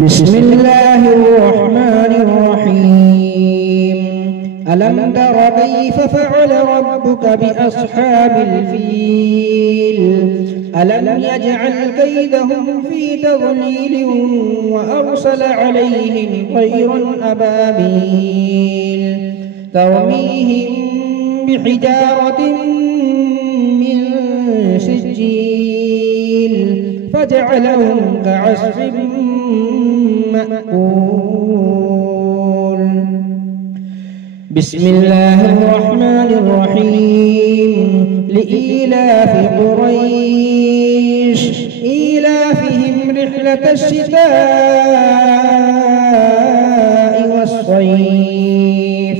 بسم الله الرحمن الرحيم. ألم تر كيف فعل ربك بأصحاب الفيل؟ ألم يجعل كيدهم في تضليل وأرسل عليهم طيرا أبابيل ترميهم بحجارة من سجيل فجعلهم كعصف مأكول. بسم الله الرحمن الرحيم. لإيلاف قريش إيلافهم رحلة الشتاء والصيف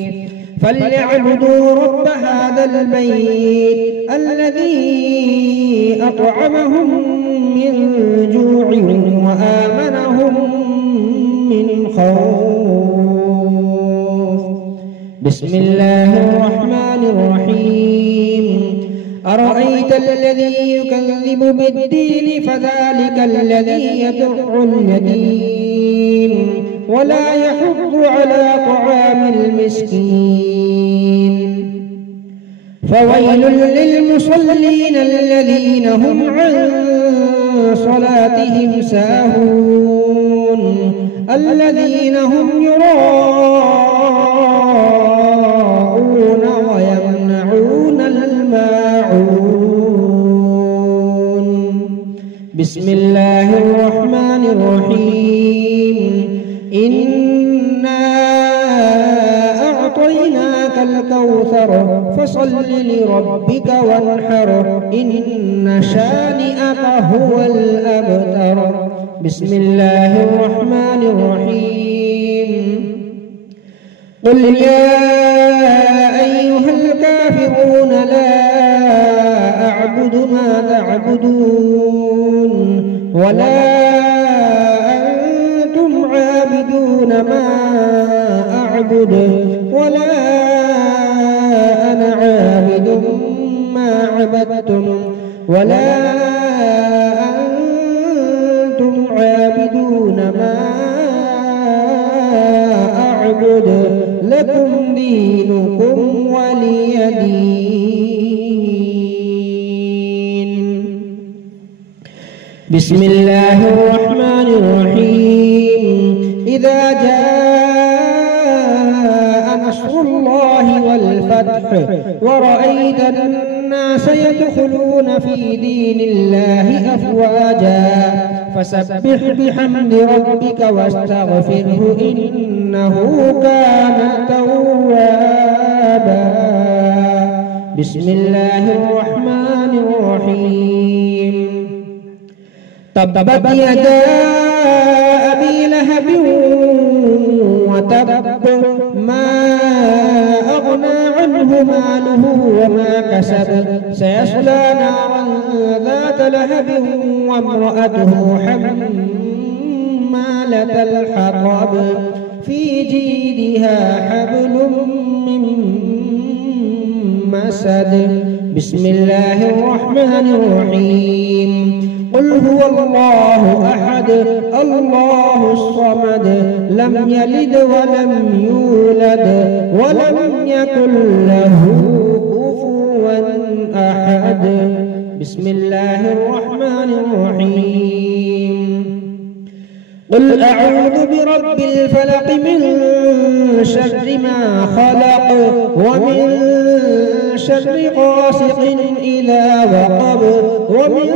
فليعبدوا رب هذا البيت الذي أطعمهم من جوع وآمنهم من خوف. بسم الله الرحمن الرحيم. أرأيت الذي يكذب بالدين فذلك الذي يدع اليتيم ولا يحض على طعام المسكين. فويل للمصلين الذين هم عن صلاتهم ساهون الذين هم يراءون ويمنعون الماعون. بسم الله الرحمن الرحيم. إنا أعطيناك الكوثر فصل لربك وانحر إن شانئك هو الأبتر. بسم الله الرحمن الرحيم. قل يا أيها الكافرون لا أعبد ما تعبدون ولا أنتم عابدون ما أعبد ولا أنا عابد ما عبدتم ولا أنتم عابدون ما أعبد لكم دينكم ولي دين. بسم الله الرحمن الرحيم. إذا جاء نصر الله والفتح ورأيت الناس يدخلون في دين الله أفواجا فسبح بحمد ربك واستغفره إنه كان توابا. بسم الله الرحمن الرحيم. تبت يدا أبي لهب وتب ما أغنى عنه ماله وما كسب سيصلى نارا ذات لهب وامرأته حمالة الحطب في جيدها حبل من مسد. بسم الله الرحمن الرحيم. قل هو الله أحد الله الصمد لم يلد ولم يولد ولم يكن له كفوا أحد. بسم الله الرحمن الرحيم. قل أعوذ برب الفلق من شر ما خلق ومن شر غاسق إذا وقب ومن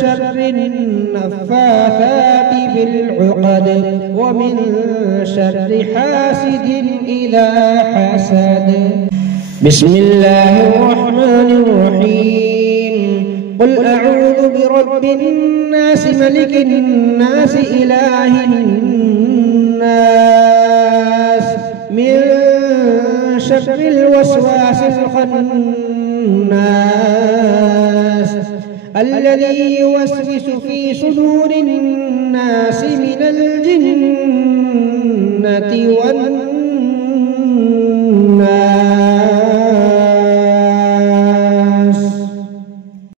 شر النفاثات في العقد ومن شر حاسد إذا حسد. بسم الله الرحمن الرحيم. قل أعوذ برب الناس ملك الناس إله الناس من شر الوسواس الخناس الذي يوسوس في صدور الناس من الجنة والناس.